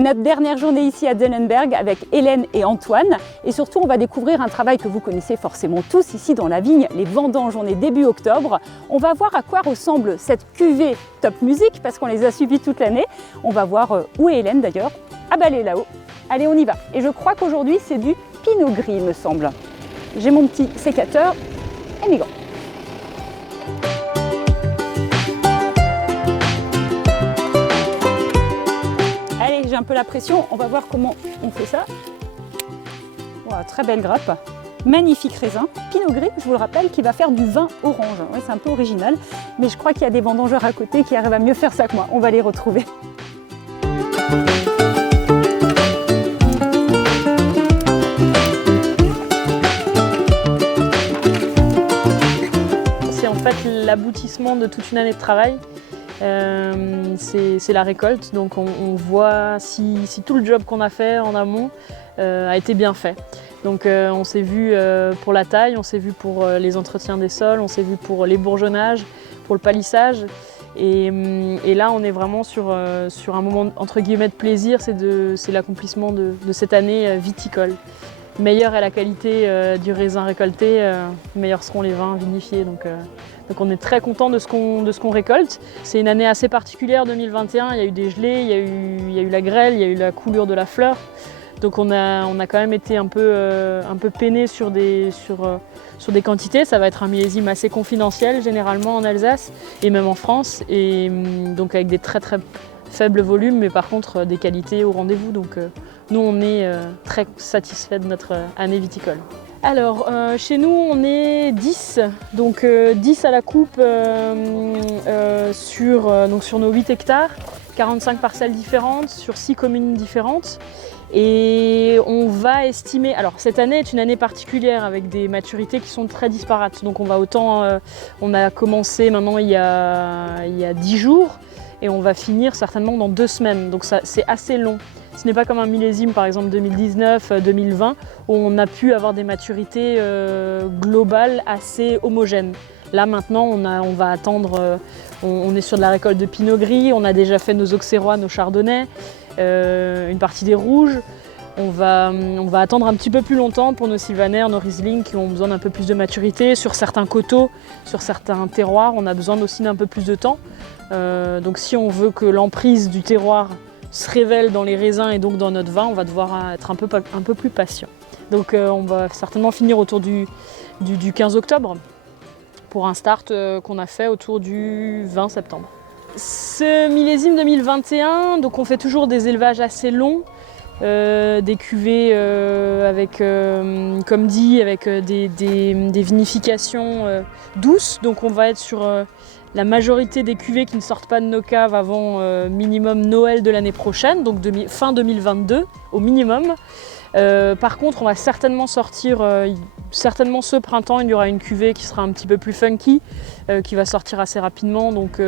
C'est notre dernière journée ici à Zellenberg avec Hélène et Antoine. Et surtout, on va découvrir un travail que vous connaissez forcément tous ici dans la vigne, les vendanges. On est début octobre. On va voir à quoi ressemble cette cuvée Top Music parce qu'on les a suivis toute l'année. On va voir où est Hélène d'ailleurs. Ah bah elle est là-haut. Allez, on y va. Et je crois qu'aujourd'hui, c'est du Pinot Gris, il me semble. J'ai mon petit sécateur et mes gants. Allez, j'ai un peu la pression. On va voir comment on fait ça. Voilà, très belle grappe. Magnifique raisin. Pinot Gris, je vous le rappelle, qui va faire du vin orange. Ouais, c'est un peu original, mais je crois qu'il y a des vendangeurs à côté qui arrivent à mieux faire ça que moi. On va les retrouver. L'aboutissement de toute une année de travail, c'est la récolte. Donc on voit si tout le job qu'on a fait en amont a été bien fait. Donc on s'est vu pour la taille, on s'est vu pour les entretiens des sols, on s'est vu pour les bourgeonnages, pour le palissage. Et là on est vraiment sur un moment entre guillemets de plaisir, c'est l'accomplissement de cette année viticole. Meilleure est la qualité du raisin récolté, meilleurs seront les vins vinifiés. Donc on est très content de ce qu'on récolte. C'est une année assez particulière 2021, il y a eu des gelées, il y a eu la grêle, il y a eu la coulure de la fleur. Donc on a quand même été un peu peiné sur des quantités. Ça va être un millésime assez confidentiel généralement en Alsace et même en France. Et donc avec des très très faibles volumes, mais par contre des qualités au rendez-vous. Donc nous on est très satisfaits de notre année viticole. Alors, chez nous, on est 10, donc 10 à la coupe sur nos 8 hectares, 45 parcelles différentes, sur 6 communes différentes. Et on va estimer, alors cette année est une année particulière avec des maturités qui sont très disparates. Donc on va on a commencé maintenant il y a 10 jours et on va finir certainement dans 2 semaines. Donc c'est assez long. Ce n'est pas comme un millésime, par exemple 2019-2020, où on a pu avoir des maturités globales assez homogènes. Là maintenant, on va attendre, on est sur de la récolte de Pinot Gris, on a déjà fait nos Auxerrois, nos Chardonnays, une partie des rouges. On va attendre un petit peu plus longtemps pour nos Sylvaner, nos Riesling qui ont besoin d'un peu plus de maturité. Sur certains coteaux, sur certains terroirs, on a besoin aussi d'un peu plus de temps. Donc si on veut que l'emprise du terroir se révèle dans les raisins et donc dans notre vin, on va devoir être un peu plus patient. Donc on va certainement finir autour du 15 octobre pour un start qu'on a fait autour du 20 septembre. Ce millésime 2021, donc on fait toujours des élevages assez longs, des cuvées avec, comme dit, avec des vinifications douces. Donc on va être sur la majorité des cuvées qui ne sortent pas de nos caves avant minimum Noël de l'année prochaine, donc fin 2022 au minimum. Par contre, on va certainement sortir, certainement ce printemps, il y aura une cuvée qui sera un petit peu plus funky, qui va sortir assez rapidement. Donc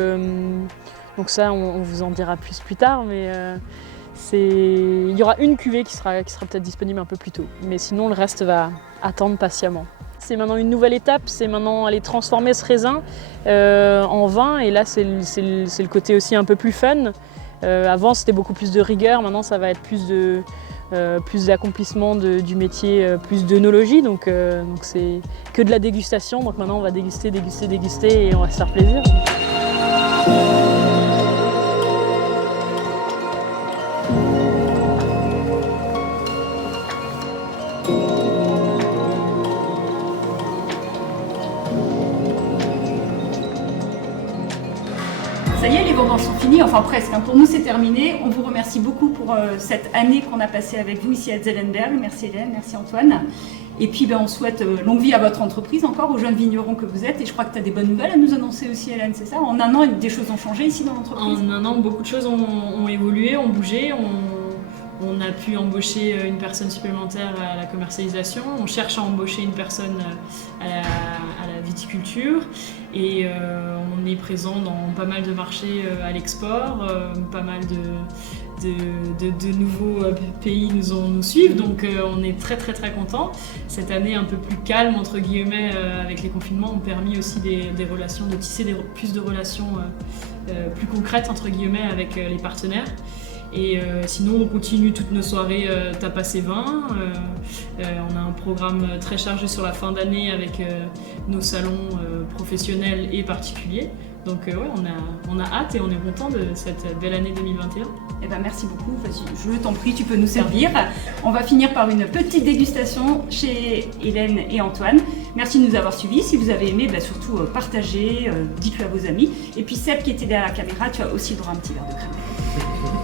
ça, on vous en dira plus tard, mais il y aura une cuvée qui sera peut-être disponible un peu plus tôt. Mais sinon, le reste va attendre patiemment. C'est maintenant une nouvelle étape, c'est maintenant aller transformer ce raisin en vin. Et là, c'est le côté aussi un peu plus fun. Avant, c'était beaucoup plus de rigueur. Maintenant, ça va être plus d'accomplissement du métier, plus d'œnologie. Donc c'est que de la dégustation. Donc maintenant, on va déguster et on va se faire plaisir. Ça y est, les vendanges sont finies, enfin presque. Pour nous, c'est terminé. On vous remercie beaucoup pour cette année qu'on a passée avec vous ici à Zellenberg. Merci Hélène, merci Antoine. Et puis on souhaite longue vie à votre entreprise encore, aux jeunes vignerons que vous êtes. Et je crois que tu as des bonnes nouvelles à nous annoncer aussi Hélène, c'est ça? En un an, des choses ont changé ici dans l'entreprise? En un an, beaucoup de choses ont évolué, ont bougé. On a pu embaucher une personne supplémentaire à la commercialisation. On cherche à embaucher une personne à la viticulture. Et on est présent dans pas mal de marchés à l'export, pas mal de nouveaux pays nous suivent, donc on est très contents. Cette année un peu plus calme entre guillemets avec les confinements ont permis aussi des relations, de tisser plus de relations plus concrètes entre guillemets avec les partenaires. Et sinon, on continue toutes nos soirées tapas et vin. On a un programme très chargé sur la fin d'année avec nos salons professionnels et particuliers. Donc ouais, on a hâte et on est content de cette belle année 2021. Eh ben, merci beaucoup, je t'en prie, tu peux nous servir. On va finir par une petite dégustation chez Hélène et Antoine. Merci de nous avoir suivis. Si vous avez aimé, surtout partagez, dites-le à vos amis. Et puis Seb qui était derrière la caméra, tu as aussi le droit à un petit verre de crème.